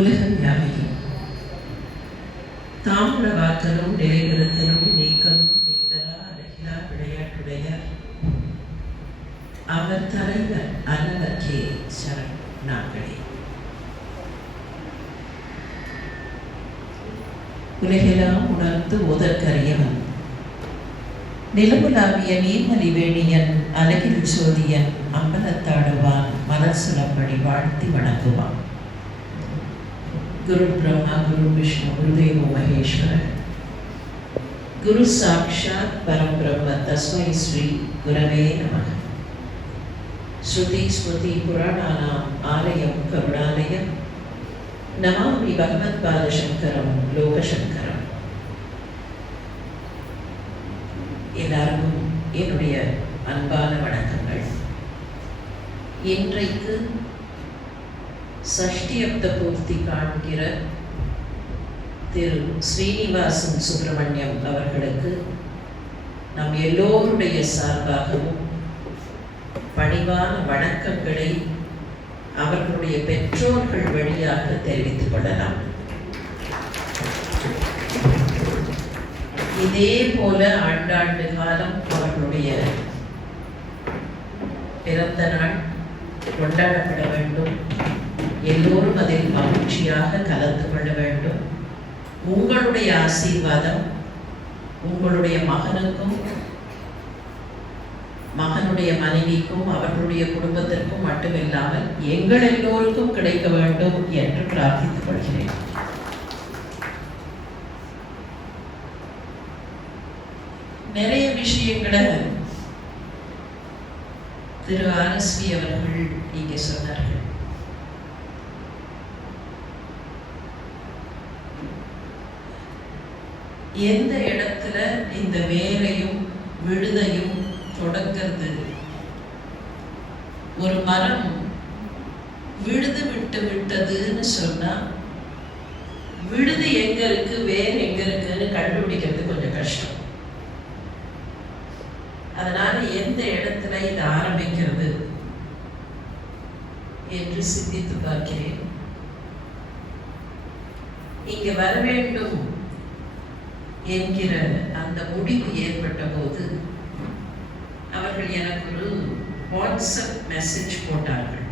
உலகம் யாவையும் தாமிர வாக்கலும் நிலைநிறுத்தலும் நீக்கலும் நீங்களா அழகிலா விளையாட்டுடைய அவர் தலைவர் அன்னவர்க்கே சரண் நாங்களே. உலகெல்லாம் உணர்ந்து உதற்கரியவன் நிலமுலாவிய நீர்மலி வேணியன் அழகில் சோதியன் அம்பலத்தாடுவான் மலர் சுலப்படி வாழ்த்தி வணங்குவான். குரு பிரம்மா குரு விஷ்ணு குருதேவோ மகேஸ்வர குரு சாட்சாத் பரம் பிரம்ம தஸ்மை ஸ்ரீ குரவே நமः. ஸ்ருதி ஸ்மிருதி புராணானாம் ஆலயம் கருணாலயம் நமாமி பகவத் பாதசங்கரம் லோகசங்கரம். எல்லாருக்கும் என்னுடைய அன்பான வணக்கங்கள். இன்றைக்கு சஷ்டியப்த பூர்த்தி காண்கிற திரு ஸ்ரீனிவாசன் சுப்பிரமணியம் அவர்களுக்கு நம் எல்லோருடைய சார்பாகவும் பணிவான வணக்கங்களை அவர்களுடைய பெற்றோர்கள் வழியாக தெரிவித்துக் கொள்ளலாம். இதே போல ஆண்டாண்டு காலம் அவர்களுடைய பிறந்த நாள் கொண்டாடப்பட வேண்டும். எல்லோரும் அதில் மகிழ்ச்சியாக கலந்து கொள்ள வேண்டும். உங்களுடைய ஆசீர்வாதம் உங்களுடைய மகனுக்கும் மகனுடைய மனைவிக்கும் அவர்களுடைய குடும்பத்திற்கும் மட்டுமில்லாமல் எங்கள் எல்லோருக்கும் கிடைக்க வேண்டும் என்று பிரார்த்தித்துக் கொள்கிறேன். நிறைய விஷயங்களை திரு ஆர்எஸ்வி அவர்கள் இங்கே சொன்னார்கள். எந்த இடத்துல இந்த வேலையும் விடுதையும் தொடங்கிறது? ஒரு மரம் விழுது விட்டு விட்டதுன்னு சொன்னா விழுது எங்க இருக்கு வேர் எங்க இருக்குன்னு கண்டுபிடிக்கிறது கொஞ்சம் கஷ்டம். அதனால எந்த இடத்துல இது ஆரம்பிக்கிறது என்று சிந்தித்து பார்க்கிறேன். இங்க வர வேண்டும் என்கிற அந்த முடிவு ஏற்பட்ட போது அவர்கள் எனக்கு ஒரு வாட்ஸ்அப் மெசேஜ் போட்டார்கள்.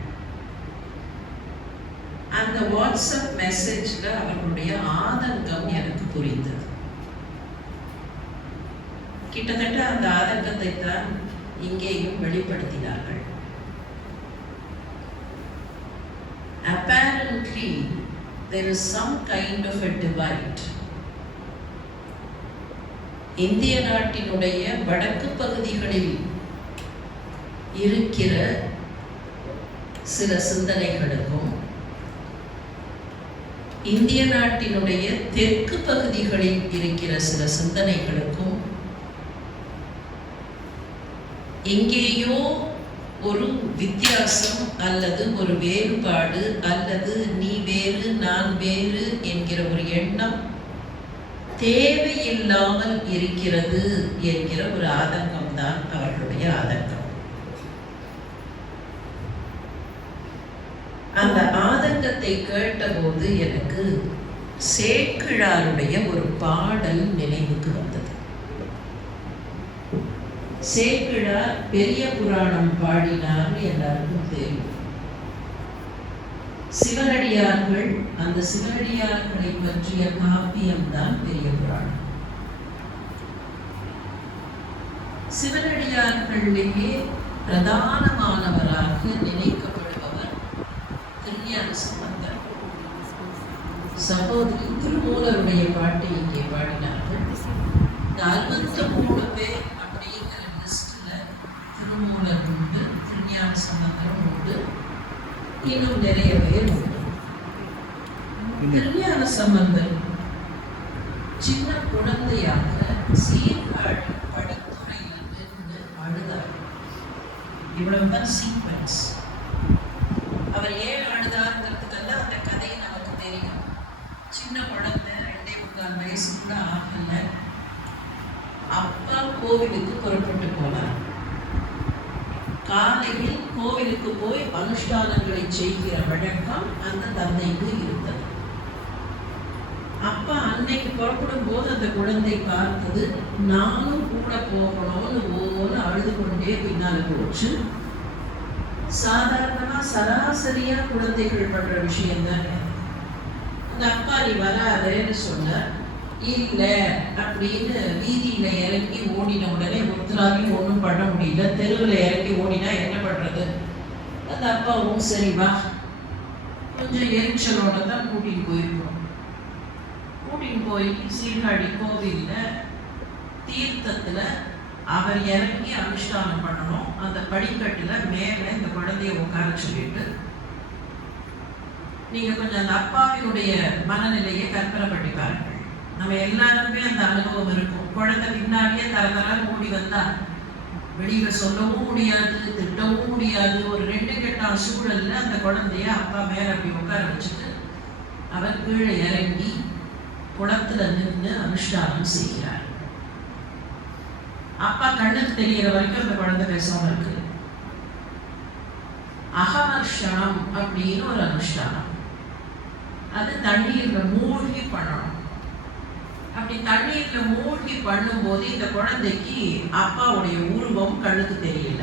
அந்த வாட்ஸ்அப் மெசேஜ்ல அவர்களுடைய ஆதங்கம் எனக்கு புரிந்தது. கிட்டத்தட்ட அந்த ஆதங்கத்தை தான் இங்கேயும் வெளிப்படுத்தினார்கள். Apparently there is some kind of a divide. இந்திய நாட்டினுடைய வடக்கு பகுதிகளில் இருக்கிற சில சிந்தனைகளுக்கும் இந்திய நாட்டினுடைய தெற்கு பகுதிகளில் இருக்கிற சில சிந்தனைகளுக்கும் எங்கேயோ ஒரு வித்தியாசம் அல்லது ஒரு வேறுபாடு அல்லது நீ வேறு நான் வேறு என்கிற ஒரு எண்ணம் தேவையில்லாமல் இருக்கிறது என்கிற ஒரு ஆதங்கம் தான் அவர்களுடைய ஆதங்கம். அந்த ஆதங்கத்தை கேட்டபோது எனக்கு சேக்கிழாருடைய ஒரு பாடல் நினைவுக்கு வந்தது. சேக்கிழார் பெரிய புராணம் பாடினார் எல்லாருக்கும் தெரியும். சிவனடியார்கள், அந்த சிவனடியார்களை பற்றிய காப்பியம் தான் பெரிய புராணம். சிவனடியார்களிலேயே பிரதானமானவராக நினைக்கப்படுபவர் திருஞான சம்பந்தர். சகோதரி திருமூலருடைய பாட்டை இங்கே பாடினார்கள். 43 பேர் அப்படிங்கிற லிஸ்ட்ல திருமூலர் உண்டு, திருஞான சம்பந்தரும் உண்டு, இன்னும் நிறைய பேர் உண்டு. திருஞான சம்பந்தர் சின்ன குழந்தையாக சீர்காழி படித்துறையில் இருந்து அழுதார். இவ்வளவுதான் சீக்வன்ஸ். அவர் ஏன் அழுதாருங்கிறதுக்கெல்லாம் அந்த கதையை நமக்கு தெரியும். சின்ன குழந்தை, 2.25 வயசு கூட ஆகல. அப்பா கோவிலுக்கு புறப்பட்டு போனார். காலையில் கோவிலுக்கு போய் அனுஷ்டானங்களை செய்கிற வழக்கம் அந்த தந்தைக்கு இருந்தது. அப்பா அன்னைக்கு புறப்படும் போது அந்த குழந்தை பார்த்தது, நானும் கூட போகணும்னு ஒவ்வொரு அழுது கொண்டே பின்னால போச்சு. சாதாரணமா சராசரியா குழந்தைகள் பண்ற விஷயம் தானே. அந்த அப்பா நீ வராதேன்னு சொன்ன, இல்ல அப்படின்னு வீதியில இறங்கி ஓடின உடனே ஒருத்தராலையும் ஒன்றும் பண்ண முடியல. தெருவில் இறங்கி ஓடினா என்ன பண்றது? அந்த அப்பாவும் சரி வா, கொஞ்சம் எரிச்சலோட தான் கூட்டின்னு போயிருக்கோம். கூட்டின்னு போய் சீர்காழி கோவில்ல தீர்த்தத்துல அவர் இறங்கி அனுஷ்டானம் பண்ணணும். அந்த படிக்கட்டுல மேல இந்த குழந்தைய உட்கார சொல்லிட்டு, நீங்க கொஞ்சம் அந்த அப்பாவினுடைய மனநிலையை கற்பனை பண்ணி பாருங்கள். நம்ம எல்லாருக்குமே அந்த அனுபவம் இருக்கும். குழந்தை பின்னாடியே தரதரால் மூடி வந்தா வெளியில சொல்லவும் முடியாது, திட்டவும் முடியாது. ஒரு 2 கெட்ட சூழல்ல அந்த குழந்தைய அப்பா மேல அப்படி உட்கார வச்சுட்டு அவர் கீழே இறங்கி குளத்துல நின்று அனுஷ்டானம் செய்கிறார். அப்பா கண்ணுக்கு தெரியற வரைக்கும் அந்த குழந்தை பேசாம இருக்கு. அகமர்ஷனம் அப்படின்னு ஒரு அனுஷ்டானம். அது தண்ணீர்ல மூழ்கி பண்ணணும். அப்படி தண்ணீர்ல மூழ்கி பண்ணும்போது இந்த குழந்தைக்கு அப்பாவுடைய உருவம் கண்ணுக்கு தெரியல.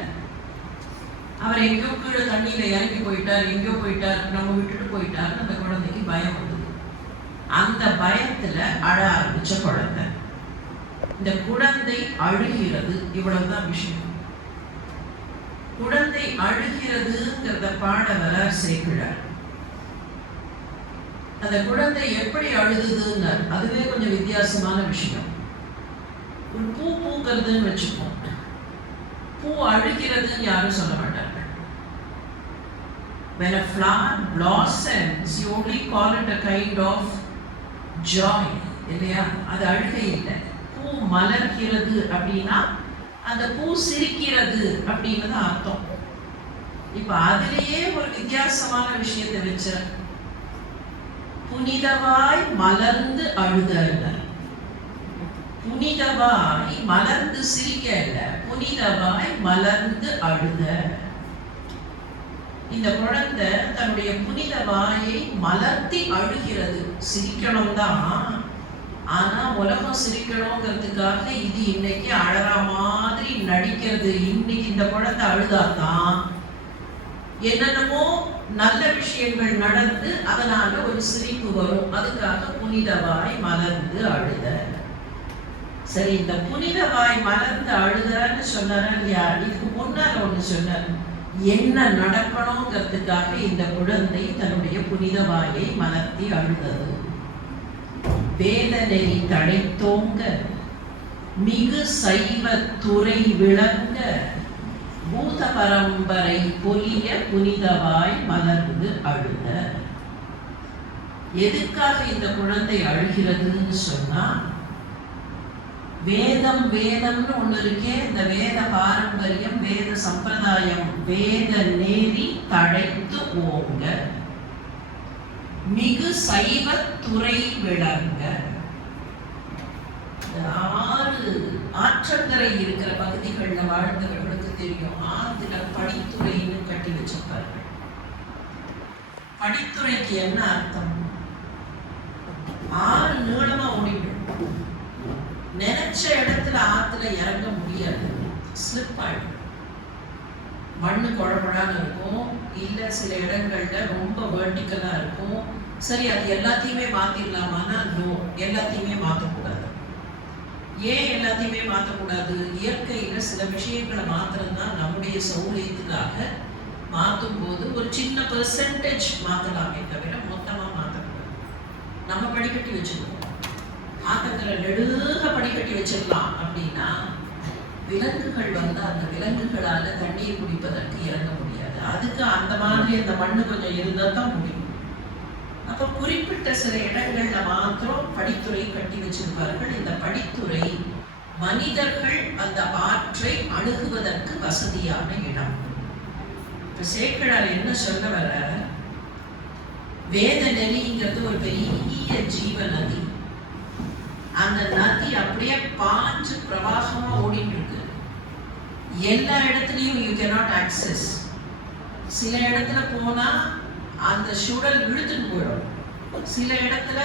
அவர் எங்கேயோ கீழே தண்ணியில இறங்கி போயிட்டார், எங்கேயோ போயிட்டார், நம்ம விட்டுட்டு போயிட்டாருன்னு அந்த குழந்தைக்கு பயம் வந்தது. அந்த பயத்துல அழ ஆரம்பிச்ச குழந்தை. இந்த குழந்தை அழுகிறது, இவ்வளவுதான் விஷயம். குழந்தை அழுகிறதுங்கிறத பாட வர சேக்கிழார். அந்த குழந்தை எப்படி அழுதுதுன்னு அதுவே கொஞ்சம் வித்தியாசமான விஷயம். ஒரு பூ பூக்கிறதுன்னு வச்சுப்போம், பூ அழுகிறதுன்னு யாரும் சொல்ல மாட்டாங்க. When a flower blossoms, you only call it a kind of joy, இல்லையா? அது அழுகை இல்லை. பூ மலர்கிறது அப்படின்னா அந்த பூ சிரிக்கிறது அப்படின்னு தான் அர்த்தம். இப்ப அதுலயே ஒரு வித்தியாசமான விஷயத்தை வச்ச, புனிதவாய் மலர்ந்து அழுத. புனிதவாய் மலர்ந்து சிரிக்க இல்ல, புனிதவாய் மலர்ந்து அழுத. இந்த குழந்தை தன்னுடைய புனித வாயை மலர்த்தி அழுகிறது. சிரிக்கணும் தான், ஆனா உலகம் சிரிக்கணுங்கிறதுக்காக இது இன்னைக்கு அழற மாதிரி நடிக்கிறது. இன்னைக்கு இந்த குழந்தை அழுதாதான் என்னென்னமோ நல்ல விஷயங்கள் நடந்து அதனால ஒரு சிரிப்பு வரும். அதுக்காக புனிதவாய் மலர்ந்து அழுத. சரி, இந்த புனிதவாய் மலர்ந்து அழுதன்னு சொன்னாரா இல்லையா? இதுக்கு முன்னால ஒண்ணு சொன்னார், என்ன நடக்கணுங்கிறதுக்காக இந்த குழந்தை தன்னுடைய புனித வாயை மலர்த்தி அழுதது. வேத நெறி தழைத்தோங்க, மிகு சைவ துறை விளங்க, பூத பரம்பரை பொலிய புனிதவாய் மலர்ந்து அழுத. எதுக்காக இந்த குழந்தை அழுகிறதுன்னு சொன்னா, வேதம் வேதம்னு ஒண்ணு இருக்கே, இந்த வேத பாரம்பரியம், வேத சம்பிரதாயம், வேத நெறி தழைத்து ஓங்க, மிகு சைவ துறை விளங்க. 6 ஆற்றங்கரை இருக்கிற பகுதிகளில் வாழ்ந்தவர்களுக்கு தெரியும். ஆத்துல படித்துறைன்னு கட்டி வச்சிருப்பார்கள். படித்துறைக்கு என்ன அர்த்தம்? 6 நீளமா ஓடிடும். நினைச்ச இடத்துல ஆத்துல இறங்க முடியாது, ஸ்லிப் ஆயிடும். மண்ணு குழப்படான்னு இருக்கும், இல்ல சில இடங்கள்ல ரொம்ப வெர்டிக்கலா இருக்கும். சரி, அது எல்லாத்தையுமே மாத்திடலாமான்னா நோ, எல்லாத்தையுமே மாற்றக்கூடாது. ஏன் எல்லாத்தையுமே மாற்றக்கூடாது? இயற்கையில சில விஷயங்களை மாத்திரம்தான் நம்முடைய சௌகரியத்துக்காக மாற்றும் போது ஒரு சின்ன பெர்சன்டேஜ் மாற்றலாமே தவிர மொத்தமா மாற்றக்கூடாது. நம்ம படிக்கட்டி வச்சுக்கணும், ஆத்தங்கரை நெடுக படிக்கட்டி வச்சிடலாம் அப்படின்னா விலங்குகள் வந்து அந்த விலங்குகளால தண்ணீர் குடிப்பதற்கு இறங்க முடியாது. அதுக்கு அந்த மாதிரி அந்த மண்ணு கொஞ்சம் இருந்தா தான் முடியும். அப்ப குறிப்பிட்ட சில இடங்கள்ல மாத்திரம் படித்துறை கட்டி வச்சிருப்பார்கள். இந்த படித்துறை மனிதர்கள் அந்த ஆற்றை அணுகுவதற்கு வசதியான இடம். இப்ப சேக்கிழார் என்ன சொல்ல வர, வேத நெறிங்கிறது ஒரு பெரிய ஜீவ நதி. அந்த நதி அப்படியே பாஞ்சு பிரவாகமா ஓடிட்டு இருக்கு. எல்லா இடத்துலையும் யூ கேனாட் ஆக்சஸ். சில இடத்துல போனா அந்த சுடல் இழுத்துட்டு போயிடும். சில இடத்துல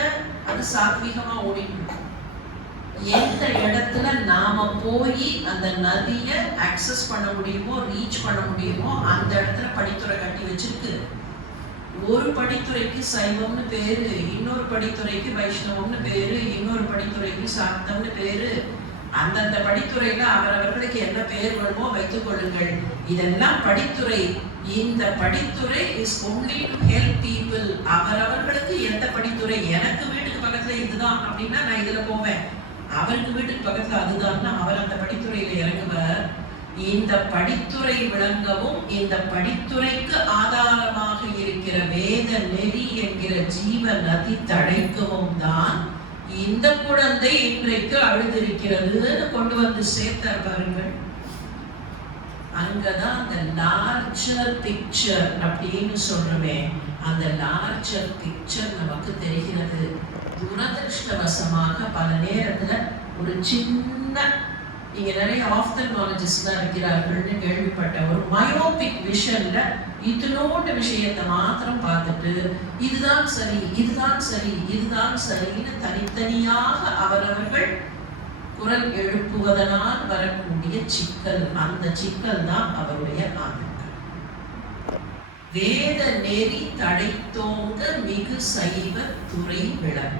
அது சாத்வீகமா ஓடிட்டு இருக்கும். எந்த இடத்துல நாம போய் அந்த நதியை அக்சஸ் பண்ண முடியுமோ, ரீச் பண்ண முடியுமோ, அந்த இடத்துல படித்துறை கட்டி வச்சிருக்கு. ஒரு படித்துறைக்கு சைவம்னு பேரு, இன்னொரு படித்துறைக்கு வைஷ்ணவம்னு பேரு, இன்னொரு படித்துறைக்கு சாக்தம்னு பேரு. அந்தந்த படித்துறையில அவரவர்களுக்கு என்ன பெயர் வேணுமோ வைத்துக் கொள்ளுங்கள். இதெல்லாம் படித்துறை. இந்த படித்துறை is only to help people. அவரவர்களுக்கு எந்த படித்துறை, எனக்கு வீட்டுக்கு பக்கத்துல இதுதான் அப்படின்னா நான் இதுல போவேன், அவருக்கு வீட்டுக்கு பக்கத்துல அதுதான்னா அவர் அந்த படித்துறையில இறங்குவார். இந்த படித்துறை விளங்கவும், இந்த படித்துறைக்கு ஆதாரமாக இருக்கிற வேத நெறி என்கிற ஜீவ நதி தடைக்கவும் தான் இந்த குழந்தை இன்றைக்கு அழுதிருக்கிறதுன்னு கொண்டு வந்து சேர்த்தார் பாருங்கள். அங்கதான் அந்த லார்ஜர் பிக்சர் அப்படின்னு சொல்றமே, அந்த லார்ஜர் பிக்சர் நமக்கு தெரிகிறது. துரதிருஷ்டவசமாக பல நேரத்துல ஒரு சின்ன, இங்க நிறைய ஆப்தல்மாலஜிஸ்ட்லாம் இருக்கிறார்கள்னு கேள்விப்பட்ட, ஒரு மயோபிக் விஷன்ல இத்தனோட விஷயத்தை மாத்திரம் பார்த்துட்டு இதுதான் சரி, இதுதான் சரி, இதுதான் சரின்னு தனித்தனியாக அவரவர்கள் குரல் எழுப்புவதனால் வரக்கூடிய சிக்கல். அந்த சிக்கல் தான் அவருடைய ஆனந்தம். வேத நெறி தடைத்தோங்க மிகு சைவ துறை விளங்க.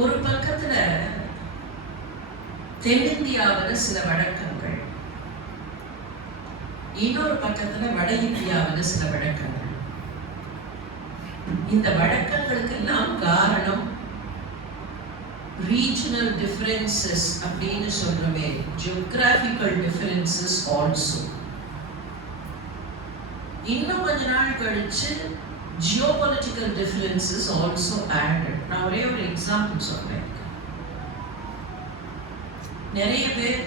ஒரு பக்கத்துல தென்னிந்தியாவில் சில வழக்கங்கள், இன்னொரு பக்கத்துல வட இந்தியாவில் சில வழக்கங்கள். இந்த வழக்கங்களுக்கெல்லாம் காரணம் ரீஜனல் டிஃபரன்சஸ் அப்படின்னு சொல்றமே, ஜியோகிராபிக்கல் டிஃபரன்சஸ் ஆல்சோ. இன்னும் கொஞ்ச நாள் கழிச்சு geopolitical differences also added. நான் ஒரே ஒரு எக்ஸாம்பிள் சொல்றேன். நிறைய பேர்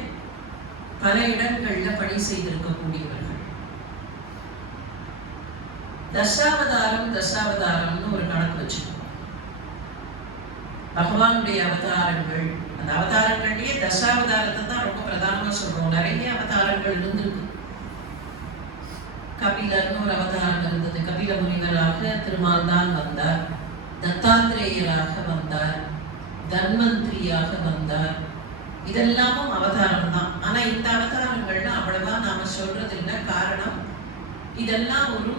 பல இடங்கள்ல பணி செய்திருக்கக்கூடியவர்கள். தசாவதாரம்னு ஒரு கணக்கு வச்சுக்கோங்க. பகவானுடைய அவதாரங்கள், அந்த அவதாரங்கள்லயே தசாவதாரத்தை தான் ரொம்ப பிரதானமா சொல்றோம். நிறைய அவதாரங்கள் இருந்திருக்கு. கபிலர்னு ஒரு அவதாரம் இருந்தது. கபில முனிவராக திருமால் தான் வந்தார், தத்தாத்திரேயராக வந்தார், தன்வந்திரியாக வந்தார். இதெல்லாமும் அவதாரம் தான். ஆனா இந்த அவதாரங்கள்ல அவ்வளவா நாம சொல்றது இல்லை. காரணம், இதெல்லாம் ஒரு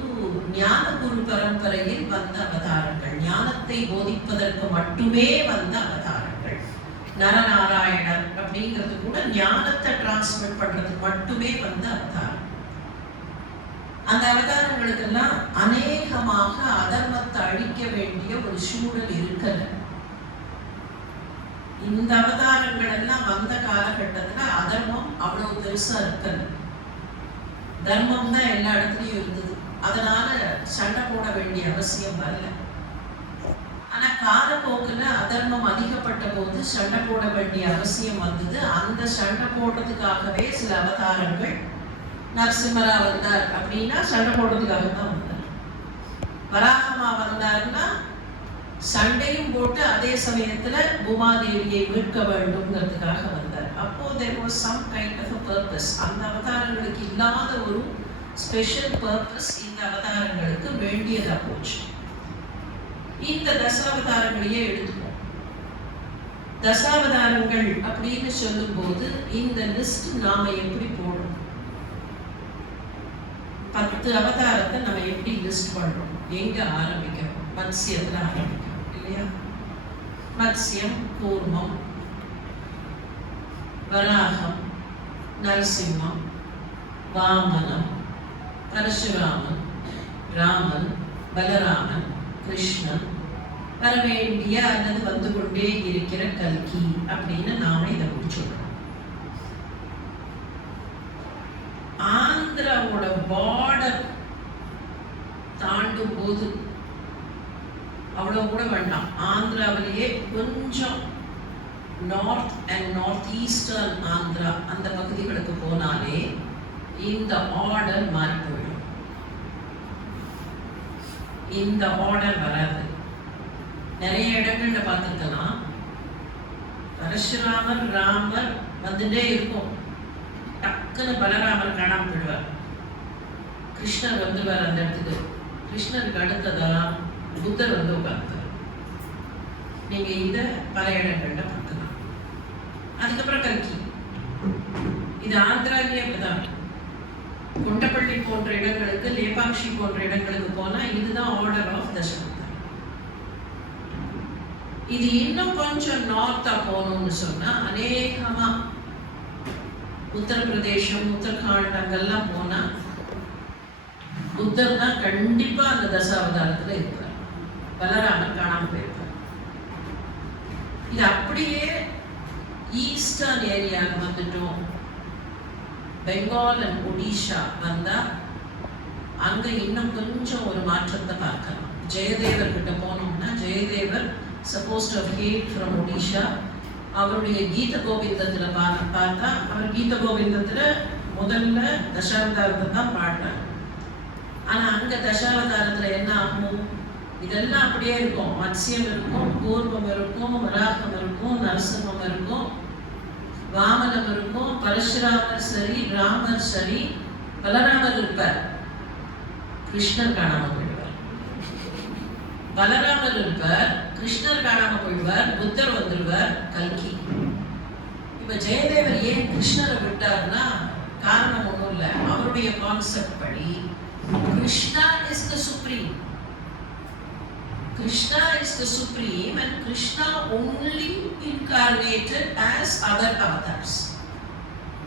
ஞான குரு பரம்பரையில் வந்த அவதாரங்கள், ஞானத்தை போதிப்பதற்கு மட்டுமே வந்த அவதாரங்கள். நரநாராயணர் அப்படிங்கிறது கூட ஞானத்தை டிரான்ஸ்மிட் பண்றதுக்கு மட்டுமே வந்த அவதாரம். அந்த அவதாரங்களுக்கெல்லாம் அநேகமாக அதர்மத்தை அழிக்க வேண்டிய ஒரு சூழல் இருக்கல. இந்த அவதாரங்கள் எல்லாம் வந்த காலகட்டத்துல அதர்மம் அவ்வளவு பெருசா இருக்கல. தர்மம் தான் எல்லா இடத்துலயும் இருந்தது. அதனால சண்டை போட வேண்டிய அவசியம் வரல. ஆனா காலப்போக்குல அதர்மம் அதிகப்பட்ட போது சண்டை போட வேண்டிய அவசியம் வந்தது. அந்த சண்டை போடுறதுக்காகவே சில அவதாரங்கள், நரசிம்மரா வந்தார் அப்படின்னா சண்டை போடுறதுக்காக தான் வந்தார். வராகமா வந்தாருன்னா சண்டையும் போட்டு அதே சமயத்துல பூமாதேவியை மீட்க வேண்டும்ங்கிறதுக்காக வந்தார். அப்போ there was some kind of a purpose. அந்த அவதாரங்களுக்கு இல்லாத ஒரு ஸ்பெஷல் பர்பஸ் இந்த அவதாரங்களுக்கு வேண்டியதா போச்சு. இந்த தசாவதாரங்களையே எடுத்துப்போம். தசாவதாரங்கள் அப்படின்னு சொல்லும் போது இந்த லிஸ்ட் நாம எப்படி போடணும்? 10 அவதாரத்தை நம்ம எப்படி லிஸ்ட் பண்றோம்? எங்க ஆரம்பிக்கிறோம்? மத்ஸ்யத்துல ஆரம்பிக்கிறோம் இல்லையா? மத்ஸ்யம், கூர்மம், வராகம், நரசிம்மம், வாமனம், பரசுராமன், ராமன், பலராமன், கிருஷ்ணன், வரவேண்டிய அல்லது வந்து கொண்டே இருக்கிற கல்கி அப்படின்னு நாம இதை முடிச்சுடுறோம். ஆந்திராவோட பார்டர் தாண்டும் போது அவ்வளவு கூட வேண்டாம், ஆந்திராவிலேயே கொஞ்சம் north and north eastern Andhra அந்த பகுதிகளுக்கு போனாலே இந்த ஆர்டர் மாறி போயிடும். இந்த ஆர்டர் வராது. நிறைய இடங்கள்ல பார்த்துக்கலாம், பரசுராமர் ராமர் வந்துட்டே இருக்கும், டக்குன்னு பலராமர் காணாம போயிடுவார், கிருஷ்ணர் வந்துடுவார் அந்த இடத்துக்கு. கிருஷ்ணருக்கு அடுத்ததா புத்தர் வந்து உட்கார்ந்தார். நீங்க இதை பல இடங்கள்ல பார்க்கலாம். அதுக்கப்புறம் கல்கி. இது ஆந்திராவிலே அப்படிதான். கொண்டப்பள்ளி போன்ற இடங்களுக்கு, லேபாக்ஷி போன்ற இடங்களுக்கு போனா இதுதான் ஆர்டர் ஆஃப் தசரதா. இது இன்னும் கொஞ்சம் நார்த்தா போகணும்னு சொன்னா அநேகமா உத்தரப்பிரதேசம், உத்தரகாண்ட் அங்கெல்லாம் போனா புத்தர் தான் கண்டிப்பா அந்த தசாவதாரத்துல இருப்பார். பலராமர் காணாம போயிருப்பார். இது அப்படியே ஈஸ்டர்ன் ஏரியாவுக்கு வந்துட்டோம். பெங்கால் அண்ட் ஒடிஷா வந்தா அங்க இன்னும் கொஞ்சம் ஒரு மாற்றத்தை பார்க்கலாம். ஜெயதேவர் கிட்ட போனோம்னா Jayadevar supposed to had from Odisha. அவருடைய கீத கோவிந்தத்துல பார்த்தா அவர் கீத கோவிந்தத்துல முதல்ல தசாவதாரத்தை தான் பாடினார். ஆனா அங்க தசாவதாரத்துல என்ன ஆகும்? இதெல்லாம் அப்படியே இருக்கும். மத்ஸ்யம் இருக்கும், பூர்வம் இருக்கும், வராகம் இருக்கும், நரசிம்மம் இருக்கும், வாமனம் இருக்கும், பரசுராமர் சரி, ராமர் சரி, பலராமர் இருப்பார். கிருஷ்ணர் காணாம போயிடுவார். பலராமர் இருப்பார், கிருஷ்ணர் காணாம போயிடுவார், புத்தர் வந்துடுவார், கல்கி. இப்ப ஜெயதேவர் ஏன் கிருஷ்ணரை விட்டார்னா காரணம் ஒன்றும் இல்லை. அவருடைய கான்செப்ட் படி Krishna is the supreme. Krishna is the supreme and Krishna only incarnated as other avatars.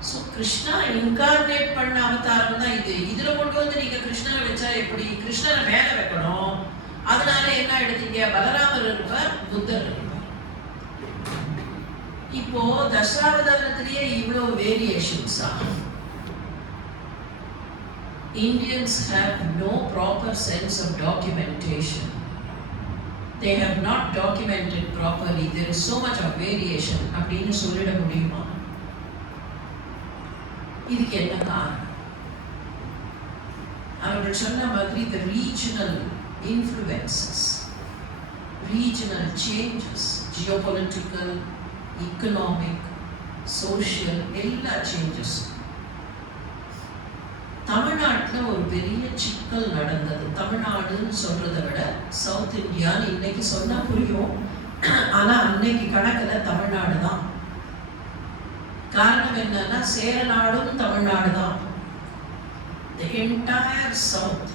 So Krishna incarnate பண்ண அவதாரம் தான் இது. இதுல கொண்டு வந்து நீங்க கிருஷ்ணரை வச்சா எப்படி? கிருஷ்ணரை மேல வைக்கணும். அதனால என்ன எடுத்தீங்க? பலராமர் இருப்பார், புத்தர் இருப்பார். இப்போ தசாவதாரத்திலேயே இவ்வளவு வேரியேஷன்ஸா? Indians have no proper sense of documentation. They have not documented properly. There is so much of variation. அப்படின்னு சொல்லிட முடியுமா? இதுக்கு என்ன காரணம்? அவர்கள் சொன்ன மாதிரி the regional influences, regional changes, geopolitical, economic, social, எல்லா changes. தமிழ்நாட்டில் ஒரு பெரிய சிக்கல் நடந்தது. தமிழ்நாடுன்னு சொல்றதை விட சவுத் இந்தியான்னு இன்னைக்கு சொன்னா புரியும். ஆனா அன்னைக்கு கணக்குல தமிழ்நாடு தான். காரணம் என்னன்னா சேரநாடும் தமிழ்நாடு தான். The entire south,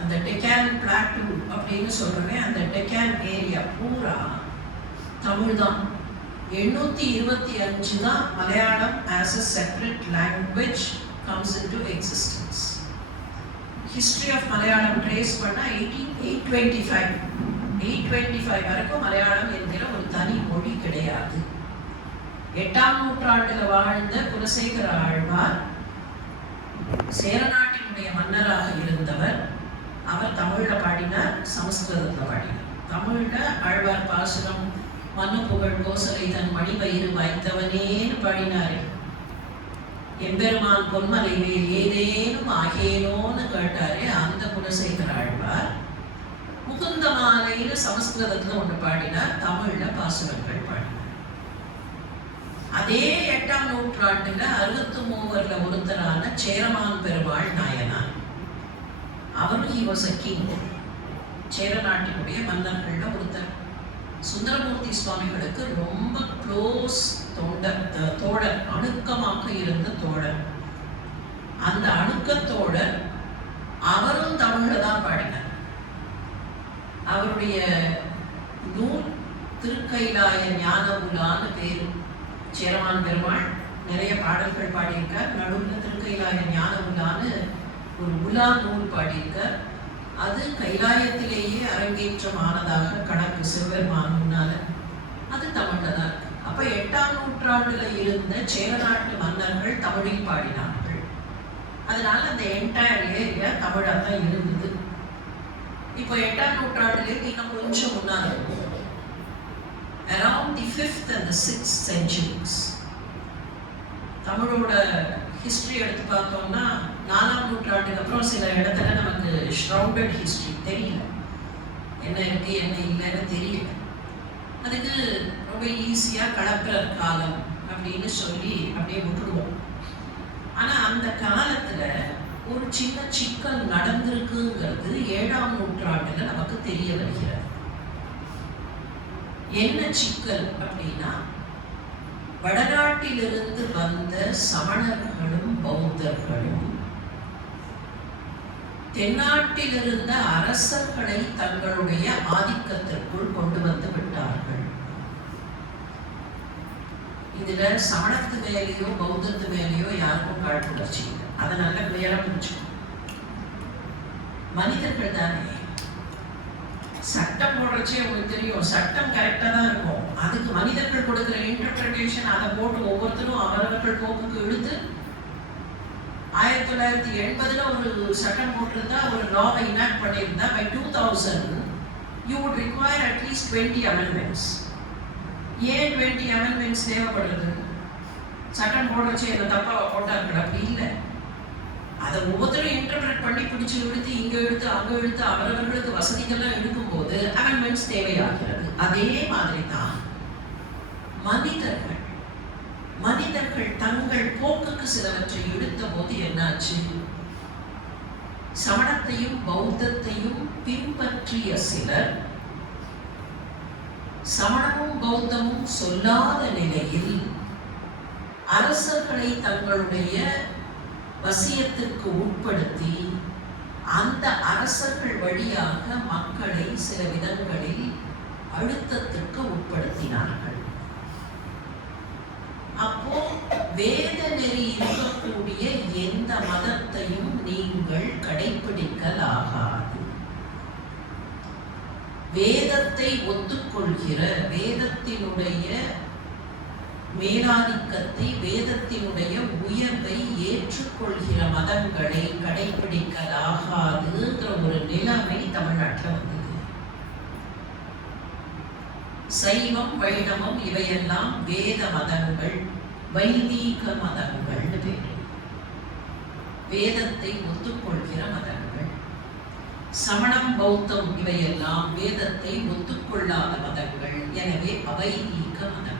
அந்த டெக்கான் பிளாட்டூ அப்படின்னு சொல்றவே அந்த டெக்கான் ஏரியா பூரா தமிழ் தான். 825 தான் Malayalam as a separate language comes into existence. History of Malayalam trace பண்ணா 825 வரைக்கும் மலையாளம் என்கிற ஒரு தனி மொழி கிடையாது. 8ஆம் நூற்றாண்டுல வாழ்ந்த குலசேகர ஆழ்வார் சேரநாட்டினுடைய மன்னராக இருந்தவர். அவர் தமிழ்ல பாடினார், சமஸ்கிருதத்துல பாடினார். தமிழ்ல ஆழ்வார் பாசுரம் மன்னு புகழ் கோசலை தன் மணிபயிறு வாய்த்தவனேன்னு பாடினாரே. எம்பெருமான் பொன்மலை மேல் ஏதேனும் ஆகேனோன்னு கேட்டாரே அந்த குலசேகர ஆழ்வார் முகுந்த மாலைன்னு சமஸ்கிருதத்துல ஒன்று பாடினார், தமிழ்ல பாசுரங்கள் பாடினார். அதே 8ஆம் நூற்றாண்டுல 63 ஒருத்தரான சேரமான் பெருமாள் நாயனார். அவர் he was a king. சேர நாட்டினுடைய மன்னர்கள்ல ஒருத்தர். சுந்தரமூர்த்தி சுவாமிகளுக்கு ரொம்ப க்ளோஸ் தோழர், அணுக்கமாக இருந்த தோழர். அந்த அணுக்கத்தோழர் அவரும் தமிழ்ல தான் பாடினார். அவருடைய நூல் திருக்கைலாய ஞான உலான்னு பேரு. சேரமான் பெருமாள் நிறைய பாடல்கள் பாடியிருக்கார். நடுவில் திருக்கைலாய ஞான உலான்னு ஒரு உலா நூல் பாடியிருக்கார். அது கைலாயத்திலேயே அரங்கேற்றமானதாக கணக்கு சிவபெருமான் முன்னால. அது தமிழ்ல தான் இருக்கு. அப்ப 8ஆம் நூற்றாண்டுல இருந்த சேர நாட்டு மன்னர்கள் தமிழில் பாடினார்கள். அதனால அந்த என்டையர் ஏரியா தமிழா தான் இருந்தது. இப்போ 8ஆம் நூற்றாண்டுல இன்னும் கொஞ்சம் முன்னால around the 5th and the 6th centuries தமிழோட ஹிஸ்டரி எடுத்து பார்த்தோம்னா 4ஆம் நூற்றாண்டுக்கு அப்புறம் சில இடத்துல நமக்கு ஷ்ரவுடட் ஹிஸ்டரி தெரியல, என்ன இருக்கு என்ன இல்லைன்னு தெரியல. அதுக்கு ரொம்ப ஈஸியாக களப்பிரர் காலம் அப்படின்னு சொல்லி அப்படியே விட்டுடுவோம். ஆனால் அந்த காலத்தில் ஒரு சின்ன சிக்கல் நடந்திருக்குங்கிறது 7ஆம் நூற்றாண்டுல நமக்கு தெரிய வருகிறது. என்ன சிக்கல் அப்படின்னா, வடநாட்டிலிருந்து வந்த சமணர்களும் பௌத்தர்களும் தென்னாட்டில் இருந்த அரசர்களை தங்களுடைய ஆதிக்கத்திற்குள் கொண்டு வந்து விட்டார்கள். இதுல சமணத்து மேலேயோ பௌத்தத்து மேலேயோ யாருக்கும் காழ்ப்புணர்ச்சி இல்லை. அதை நல்ல கிளியரா புரிஞ்சுக்கணும். மனிதர்கள் தானே. சட்டம் போடுறச்சே உங்களுக்கு தெரியும், சட்டம் கரெக்டா தான் இருக்கும். அதுக்கு மனிதர்கள் கொடுக்கிற இன்டர்பிரேஷன் அதை போட்டு ஒவ்வொருத்தரும் அவரவர்கள் போக்குக்கு இழுத்து 1980 ஒரு சட்டம் போட்டிருந்தா, ஒரு லாவை இனாக்ட் பண்ணியிருந்தா, by 2000 you would require at least 20 amendments. ஏன் 20 amendments தேவைப்படுறது? சட்டம் போடுறச்சு என்ன தப்பா போட்டார்கள் அப்படி இல்லை. அதை ஒவ்வொருத்தரும் இன்டர்பிரேட் பண்ணி பிடிச்சி இழுத்து இங்க இழுத்து அங்க இழுத்து அவரவர்களுக்கு வசதிகள்லாம் எடுக்கும் போது அமெண்ட்மெண்ட்ஸ் தேவையாகிறது. அதே மாதிரி தான் மனிதர்கள் தங்கள் போக்குக்கு சிலவற்றை இழுத்த போது என்னாச்சு? சமணத்தையும் பௌத்தத்தையும் பின்பற்றிய சிலர் சமணமும் பௌத்தமும் சொல்லாத நிலையில் அரசர்களை தங்களுடைய வசியத்திற்கு உட்படுத்தி அந்த அரசர்கள் வழியாக மக்களை சில விதங்களில் அழுத்தத்திற்கு உட்படுத்தினார்கள். அப்போ வேத நெறி இருக்கக்கூடிய எந்த மதத்தையும் நீங்கள் கடைபிடிக்கலாகாது. வேதத்தை ஒத்துக்கொள்கிற, வேதத்தினுடைய மேலாதிக்கத்தை, வேதத்தினுடைய உயர்வை ஏற்றுக்கொள்கிற மதங்களை கடைபிடிக்கலாகாதுங்கிற ஒரு நிலைமை தமிழ்நாட்டில் வந்தது. சைவம் வைணவம் இவையெல்லாம் வேத மதங்கள், வைதீக மதங்கள் பேரு. வேதத்தை ஒத்துக்கொள்கிற மதங்கள். சமணம் பௌத்தம் இவையெல்லாம் வேதத்தை ஒத்துக்கொள்ளாத மதங்கள், எனவே அவைதீக மதங்கள்.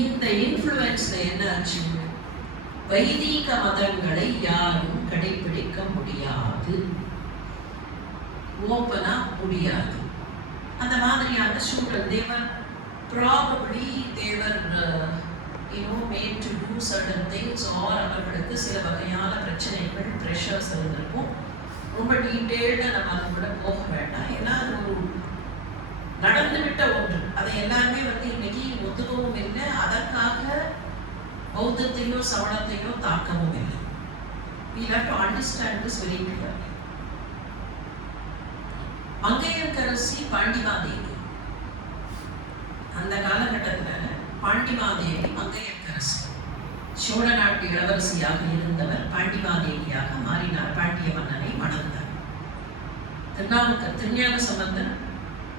இந்த இன்ஃப்ளூயன்ஸ்ல என்ன ஆச்சு? வைதீக மதங்களை யாரும் கடைபிடிக்க முடியாது, ஓப்பனா முடியாது. அந்த மாதிரியான சூழல். தேவர் probably they were made to do certain things, or அவர்களுக்கு சில வகையான பிரச்சனைகள், ப்ரெஷர்ஸ் இருந்திருக்கும். ரொம்ப டீட்டெயில்டா நம்ம அதை கூட போக வேண்டாம். ஏன்னா அது ஒரு நடந்துவிட்ட ஒன்று. அதை எல்லாருமே இன்னைக்கு ஒத்துக்கவும் இல்லை, அதற்காக பௌத்தத்தையோ சமணத்தையோ தாக்கவும் இல்லை. We have to understand this very clearly. Mangaiyarkarasi Pandimadevi, அந்த காலகட்டத்தில் பாண்டிமாதேவி மங்கையர்க்கரசி, சோழ நாட்டு இளவரசியாக இருந்தவர் பாண்டிமாதேவியாக மாறினார். பாண்டிய மன்னனை மணந்தார். திருஞான சம்பந்தர்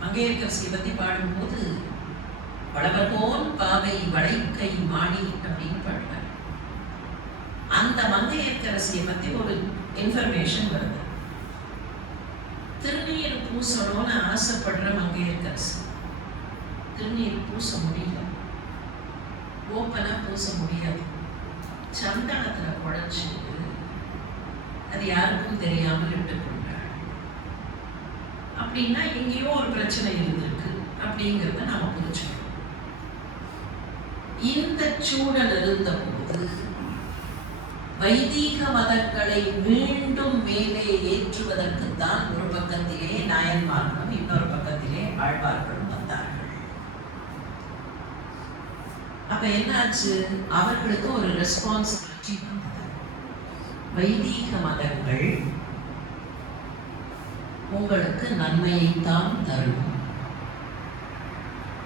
மங்கையர்க்கரசியை பற்றி பாடும்போது வளவர்கோன் பாவை வளைக்கை மாணி அப்படின்னு பாடுவார். அந்த மங்கையர்க்கரசியை பற்றி ஒரு இன்ஃபர்மேஷன் வருது. திருநீர் பூசணும்னு ஆசைப்படுற மங்கையர்க்கரசி திருநீர் பூச முடியல, ஓப்பனா பூச முடியாது. சந்தனத்துல குழைச்சு அது யாருக்கும் தெரியாமல் இட்டுக்கொண்டாள். அப்படின்னா எங்கேயோ ஒரு பிரச்சனை இருந்திருக்கு அப்படிங்கிறத நாம புரிஞ்சுக்கணும். இந்த சூழல் இருந்தபோது வைதீக மதங்களை மீண்டும் மேலே ஏற்றுவதற்குத்தான் ஒரு பக்கத்திலே நாயன்மார்களும் இன்னொரு பக்கத்திலே ஆழ்வார்களும் வந்தார்கள். அப்ப என்னாச்சு? அவர்களுக்கு ஒரு ரெஸ்பான்சிபிலிட்டி வந்தது. வைதீக மதங்கள் உங்களுக்கு நன்மையைத்தான் தரும்.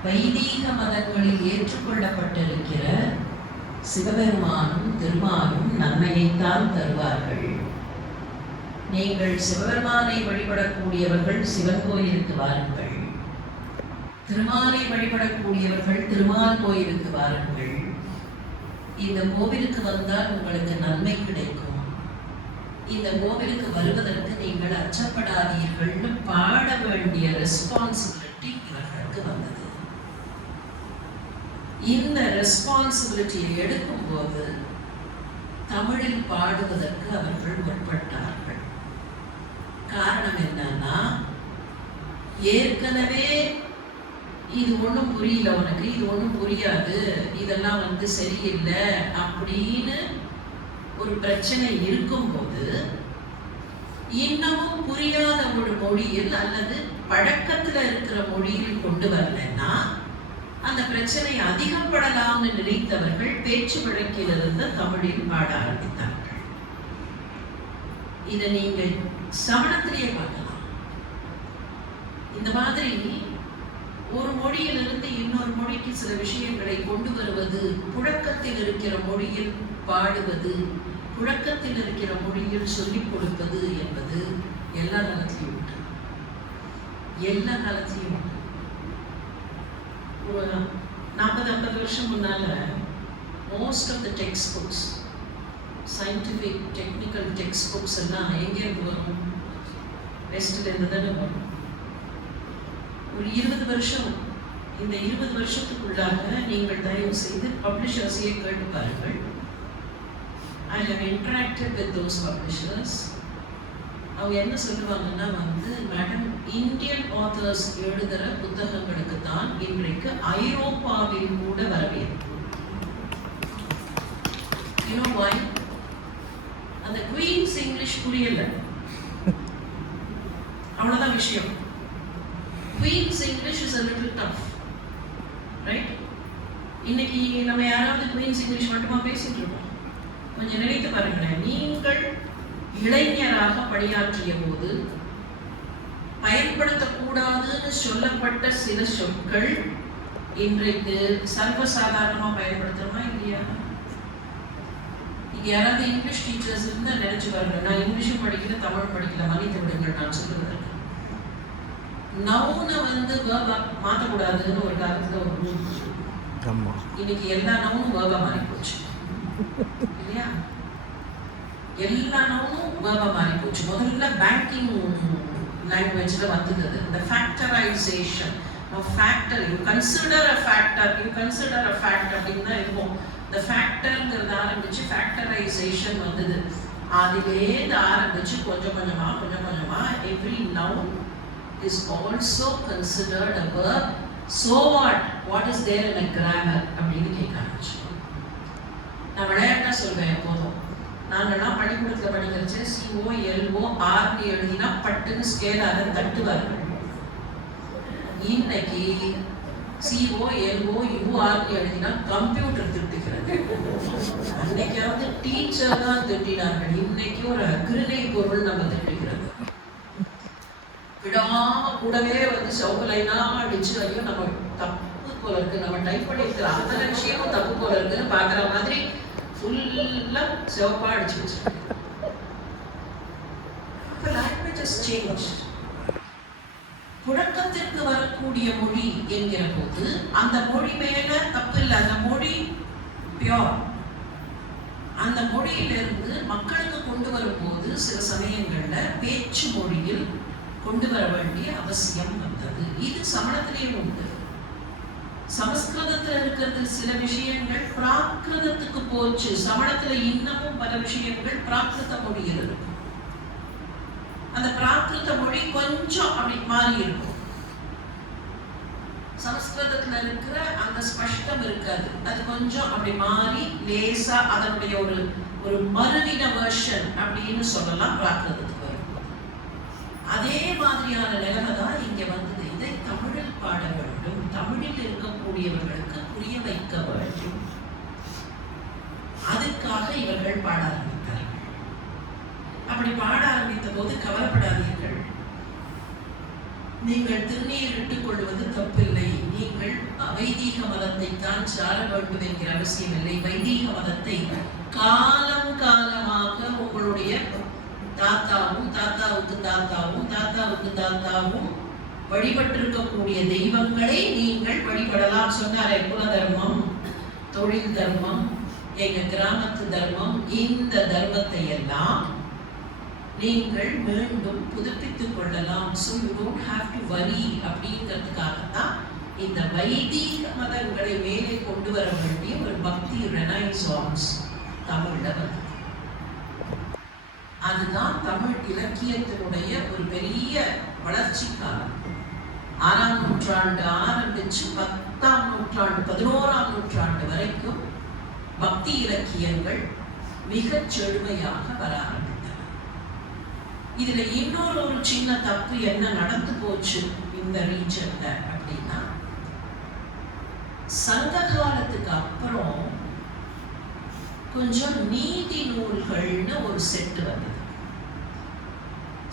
வைதீக மதங்களில் ஏற்றுக்கொள்ளப்பட்டிருக்கிற சிவபெருமானும் திருமாலும் நன்மையைத்தான் தருவார்கள். நீங்கள் சிவபெருமானை வழிபடக்கூடியவர்கள் சிவன் கோயிலுக்கு வாருங்கள், திருமாலை வழிபடக்கூடியவர்கள் திருமால் கோயிலுக்கு வாருங்கள். இந்த கோவிலுக்கு வந்தால் உங்களுக்கு நன்மை கிடைக்கும், இந்த கோவிலுக்கு வருவதற்கு நீங்கள் அச்சப்படாதீர்கள்னு பாட வேண்டிய ரெஸ்பான்சிபிலிட்டி இவர்களுக்கு வந்தது. இந்த ரெஸ்பான்சிபிலிட்டியை எடுக்கும்போது தமிழில் பாடுவதற்கு அவர்கள் முற்பட்டார்கள். காரணம் என்னன்னா, ஏற்கனவே இது ஒன்றும் புரியல, உனக்கு இது ஒன்றும் புரியாது, இதெல்லாம் சரியில்லை அப்படின்னு ஒரு பிரச்சனை இருக்கும்போது இன்னமும் புரியாத ஒரு மொழியில் அல்லது பழக்கத்துல இருக்கிற மொழியில் கொண்டு வரலன்னா அந்த பிரச்சனை அதிகப்படலாம்னு நினைத்தவர்கள் பேச்சு வழக்கிலிருந்து தமிழில் பாட ஆரம்பித்தார்கள். இதை நீங்கள் சமணத்திலேயே பார்க்கலாம். இந்த மாதிரி ஒரு மொழியிலிருந்து இன்னொரு மொழிக்கு சில விஷயங்களை கொண்டு வருவது, புழக்கத்தில் இருக்கிற மொழியில் பாடுவது, புழக்கத்தில் இருக்கிற மொழியில் சொல்லிக் கொடுப்பது என்பது எல்லா காலத்திலையும் உண்டு. எல்லா காலத்திலையும் உண்டு. ஒரு 40-50 வருஷம் முன்னால most of the textbooks, scientific technical textbooks எல்லாம் எங்கேருந்து வரும்? வெஸ்ட்ல இருந்து தானே வரும். ஒரு 20 வருஷம், இந்த 20 வருஷத்துக்குள்ளாக நீங்கள் தயவு செய்து பப்ளிஷர்ஸையே கேட்டு பாருங்கள். I have interacted with those publishers. அவங்க என்ன சொல்லுவாங்கன்னா மேடம், இந்தியன் ஆத்தர்ஸ் எழுதுகிற புத்தகங்களுக்கு தான் இன்றைக்கு ஐரோப்பாவில் கூட வரவேற்பு. You know why? அந்த குவீன்ஸ் இங்கிலீஷ் புரியல, அவ்வளவுதான் விஷயம். Queens English is a little tough, right? இன்னைக்கு நம்ம யாராவது குவீன்ஸ் இங்கிலீஷ் மட்டுமா பேசிட்டு இருக்கோம்? கொஞ்சம் நினைத்து பாருங்களேன். நீங்கள் இளைஞராக பணியாற்றிய போது பயன்படுத்தக்கூடாதுன்னு சொல்லப்பட்ட சில சொற்கள் இன்றைக்கு சர்வசாதாரணமா பயன்படுத்துறோமா இல்லையா? இங்க யாராவது இங்கிலீஷ் டீச்சர்ஸ் இருந்தா நினைச்சு பாருங்க. நான் இங்கிலீஷும் படிக்கல, தமிழ் படிக்கல, மன்னித்து விடுங்கள் நான் சொல்லுவது. நவுனை வேர்பா மாற்றக்கூடாதுன்னு ஒரு காலத்துல ஒரு ரூல். இன்னைக்கு எல்லா நவுனும் வேர்பா மாறி போச்சு இல்லையா? எல்லா நவுனும் வேர்பா மாறி போச்சு. முதல்ல பேங்கிங் லாங்குவேஜ்ல வந்தது இந்த factorisation. Factor, you consider a factor, you consider a fact அப்படின்னு தான் இருக்கும். இந்த ஃபேக்டர்ங்கிறது ஆரம்பிச்சு ஃபேக்டரைசேஷன் வந்தது. அதிலேருந்து ஆரம்பிச்சு கொஞ்சம் கொஞ்சமா every noun is also considered a verb. So what is there in a grammar அப்படின்னு கேட்க ஆரம்பிச்சோம். நான் விளையாட்டா சொல்வேன் எப்போதும். நாங்கள்லாம் பள்ளிக்கூடத்தில் படிக்கிறச்சு COLOR எழுதினா பட்டுன்னு ஸ்கேலாக தட்டுவார்கள். இன்னைக்கு COLOUR எழுதினா கம்ப்யூட்டர் திட்டுகிறது. அன்னைக்காவது டீச்சர் தான் திட்டினார்கள், இன்னைக்கு ஒரு அக்ரிணை பொருள் நம்ம திட்டுகிறது. விடாம கூடவே சவுக்கலைனா அடிச்சு, ஐயோ நம்ம தப்பு போல இருக்கு, நம்ம டைப் பண்ணிருக்கிற அத்தனை விஷயமும் தப்பு போல இருக்குன்னு பாக்குற மாதிரி ஃபுல்லா சிவப்பா அடிச்சு வச்சிருக்கேன். languages change. புழக்கத்திற்கு வரக்கூடிய மொழி என்கிற போது அந்த மொழி மேல தப்பு இல்லை, அந்த மொழி பியோர். அந்த மொழியிலிருந்து மக்களுக்கு கொண்டு வரும்போது சில சமயங்கள்ல பேச்சு மொழியில் கொண்டு வர வேண்டிய அவசியம் வந்தது. இது சமணத்திலேயே உண்டு. சமஸ்கிருதத்துல இருக்கிறது சில விஷயங்கள் பிராகிருதத்துக்கு போச்சு. சமணத்துல இன்னமும் பல விஷயங்கள் பிராகிருத மொழியில் இருக்கும். அந்த பிராகிருத மொழி கொஞ்சம் அப்படி மாறி இருக்கும். சமஸ்கிருதத்துல இருக்கிற அந்த ஸ்பஷ்டம் இருக்காது, அது கொஞ்சம் அப்படி மாறி லேசா அதனுடைய ஒரு மறுவின வெர்ஷன் அப்படின்னு சொல்லலாம் பிராகிருதத்துக்கு. அதே மாதிரியான நிலைமை தான் இங்க வந்தது. இதை தமிழில் பாட வேண்டும், தமிழில் இருக்கக்கூடியவர்களுக்கு புரிய வைக்க வேண்டும். அதுக்காக இவர்கள் பாட ஆரம்பித்தார்கள். அப்படி பாட ஆரம்பித்த போது கவலைப்படாதீர்கள், நீங்கள் திருநீர் இட்டுக் கொள்வது தப்பில்லை, நீங்கள் வைதீக மதத்தை தான் சார வேண்டும் என்கிற அவசியம் இல்லை. வைதீக மதத்தை காலம் காலமாக உங்களுடைய தாத்தாவும் தாத்தாவுக்கு தாத்தாவும் தாத்தாவுக்கு தாத்தாவும் வழிபட்டிருக்கக்கூடிய தெய்வங்களை நீங்கள் வழிபடலாம் சொன்னாரே. குல தர்மம், தொழில் தர்மம், எங்க கிராமத்து தர்மம், இந்த தர்மத்தை எல்லாம் நீங்கள் மீண்டும் புதுப்பித்துக் கொள்ளலாம். So you don't have to worry அப்படிங்கிறதுக்காகத்தான் இந்த வைதீக மதங்களை மேலே கொண்டு வர வேண்டிய ஒரு பக்தி ரெனைசான்ஸ் தமிழ்ல வந்து அதுதான் தமிழ் இலக்கியத்தினுடைய ஒரு பெரிய வளர்ச்சி காலம். 6ஆம் நூற்றாண்டு ஆரம்பிச்சு 10ஆம் நூற்றாண்டு 11ஆம் நூற்றாண்டு வரைக்கும் பக்தி இலக்கியங்கள் மிகச் செழுமையாக வர ஆரம்பித்தன. இதுல இன்னொரு ஒரு சின்ன தப்பு என்ன நடந்து போச்சு இந்த ரீஜன்ல அப்படின்னா, சங்க காலத்துக்கு அப்புறம் கொஞ்சம் நீதி நூல்கள்னு ஒரு செட்டு வந்தது.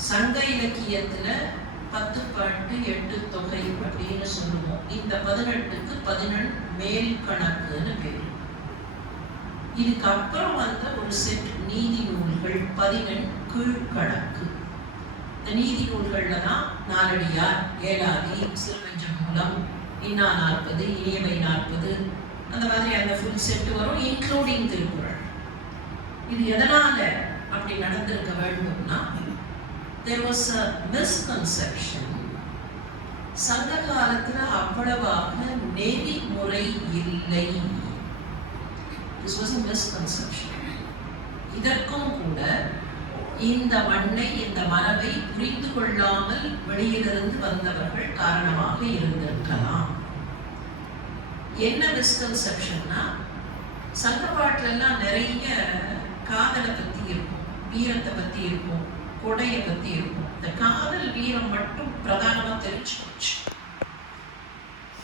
சங்க இலக்கியத்துல 10 பாட்டு 8 தொகை அப்படின்னு சொல்லுவோம். இந்த 18க்கு 11 மேல் கணக்குன்னு பேரு. இதுக்கு அப்புறம் வந்த ஒரு செட் நீதி நூல்கள் 11 கீழ்கணக்கு. இந்த நீதி நூல்கள்ல தான் நாலடியார், ஏலாதி, சிறுவஞ்சம் மூலம், இன்னா 40, இனியவை 40, அந்த மாதிரி அந்த ஃபுல் செட் வரும், இன்க்ளூடிங் திருக்குறள். இது எதனால அப்படி நடந்திருக்க வேண்டும்னா, there was a misconception. சங்க காலத்துல அவ்வளவாக நெறிமுறை இல்லை. This was a misconception. இதற்கும் கூட இந்த மண்ணை, இந்த மரபை புரிந்து கொள்ளாமல் வெளியிலிருந்து வந்தவர்கள் காரணமாக இருந்திருக்கலாம். என்ன மிஸ்கன்செப்ஷன்னா, சங்க பாட்டுல எல்லாம் நிறைய காதலை பத்தி இருக்கும், வீரத்தை பத்தி இருக்கும், கொடையை பத்தி இருக்கும். இந்த காதல் வீரம் மட்டும் பிரதானமா தெரிஞ்சு போச்சு.